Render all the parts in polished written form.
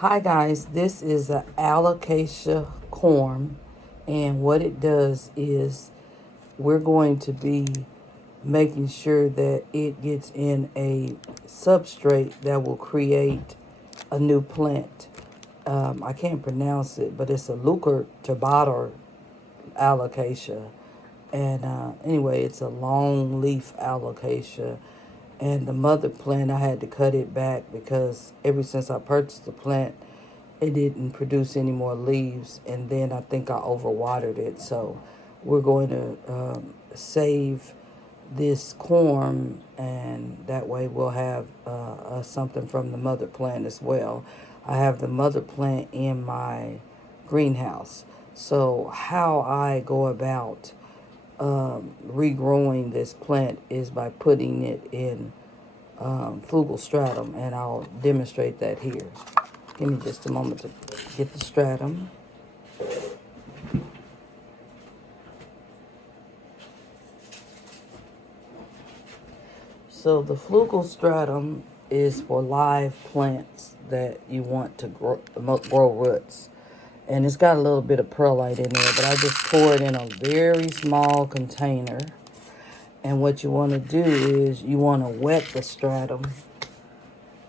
Hi guys, this is a alocasia corm, and what it does is we're going to be making sure that it gets in a substrate that will create a new plant. I can't pronounce it, but it's a alocasia, and anyway, it's a long leaf alocasia. And the mother plant, I had to cut it back because ever since I purchased the plant, it didn't produce any more leaves. And then I think I overwatered it. So we're going to save this corm, and that way we'll have something from the mother plant as well. I have the mother plant in my greenhouse. So how I go about regrowing this plant is by putting it in flugal stratum, and I'll demonstrate that here. Give me just a moment to get the stratum. So the flugal stratum is for live plants that you want to grow roots. And it's got a little bit of perlite in there, but I just pour it in a very small container. And what you want to do is you want to wet the stratum.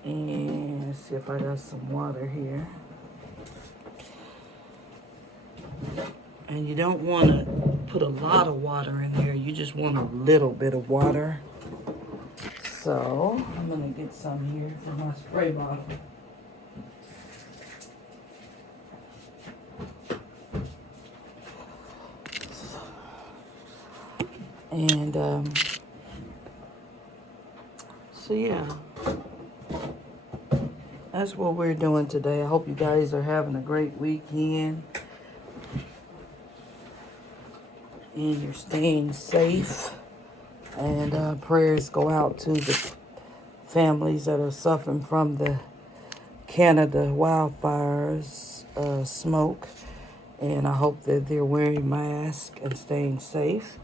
And let's see if I got some water here. And you don't want to put a lot of water in there. You just want a little bit of water. So I'm going to get some here for my spray bottle. And so yeah, that's what we're doing today. I hope you guys are having a great weekend and you're staying safe. And prayers go out to the families that are suffering from the Canada wildfires, smoke. And I hope that they're wearing masks and staying safe.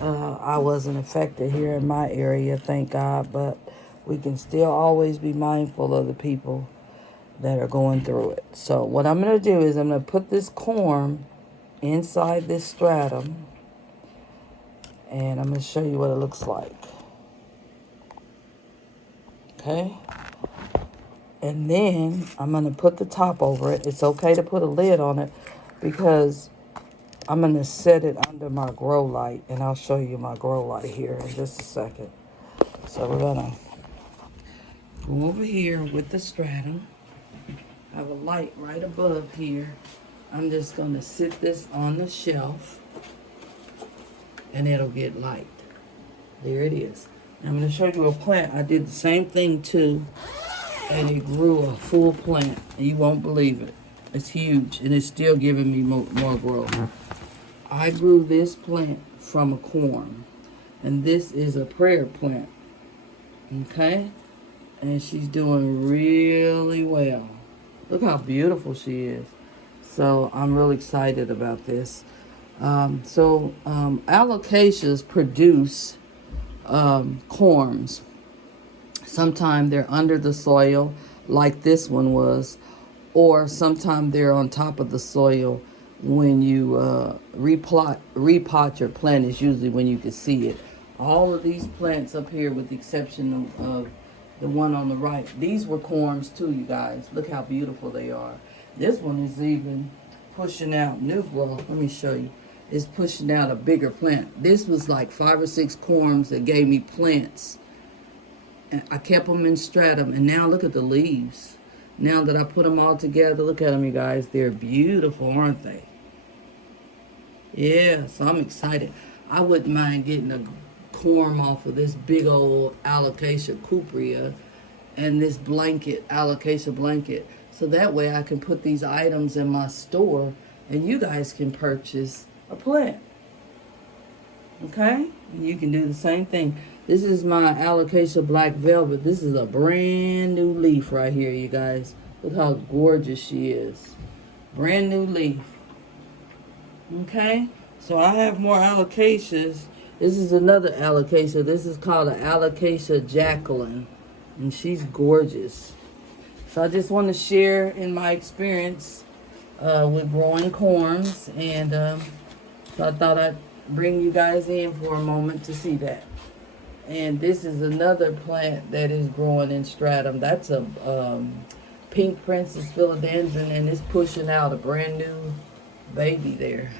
I wasn't affected here in my area, thank God, but we can still always be mindful of the people that are going through it. So what I'm going to do is I'm going to put this corm inside this stratum, and I'm going to show you what it looks like. Okay? And then I'm going to put the top over it. It's okay to put a lid on it because I'm going to set it under my grow light, and I'll show you my grow light here in just a second. So we're going to go over here with the stratum. I have a light right above here. I'm just going to sit this on the shelf, and it'll get light. There it is. Now I'm going to show you a plant. I did the same thing too, and it grew a full plant. And you won't believe it. It's huge, and it's still giving me more growth. I grew this plant from a corm, and this is a prayer plant, okay? And she's doing really well. Look how beautiful she is. So I'm really excited about this. Alocasias produce corms. Sometimes they're under the soil, like this one was, or sometimes they're on top of the soil. When you repot your plant is usually when you can see it. All of these plants up here, with the exception of the one on the right, these were corms too, you guys. Look how beautiful they are. This one is even pushing out new growth. Let me show you. It's pushing out a bigger plant. This was like 5 or 6 corms that gave me plants. And I kept them in stratum, and now look at the leaves. Now that I put them all together, look at them, you guys. They're beautiful, aren't they? Yeah, so I'm excited. I wouldn't mind getting a corm off of this big old alocasia cuprea and this blanket, alocasia blanket. So that way I can put these items in my store and you guys can purchase a plant. Okay? And you can do the same thing. This is my alocasia black velvet. This is a brand new leaf right here, you guys. Look how gorgeous she is. Brand new leaf. Okay? So I have more alocasias. This is another alocasia. This is called an alocasia Jacqueline. And she's gorgeous. So I just want to share in my experience with growing corms, and so I thought I'd bring you guys in for a moment to see that. And this is another plant that is growing in stratum. That's a pink princess philodendron, and it's pushing out a brand new baby there.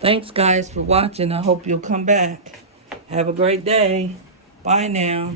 Thanks guys for watching. I hope you'll come back. Have a great day. Bye now.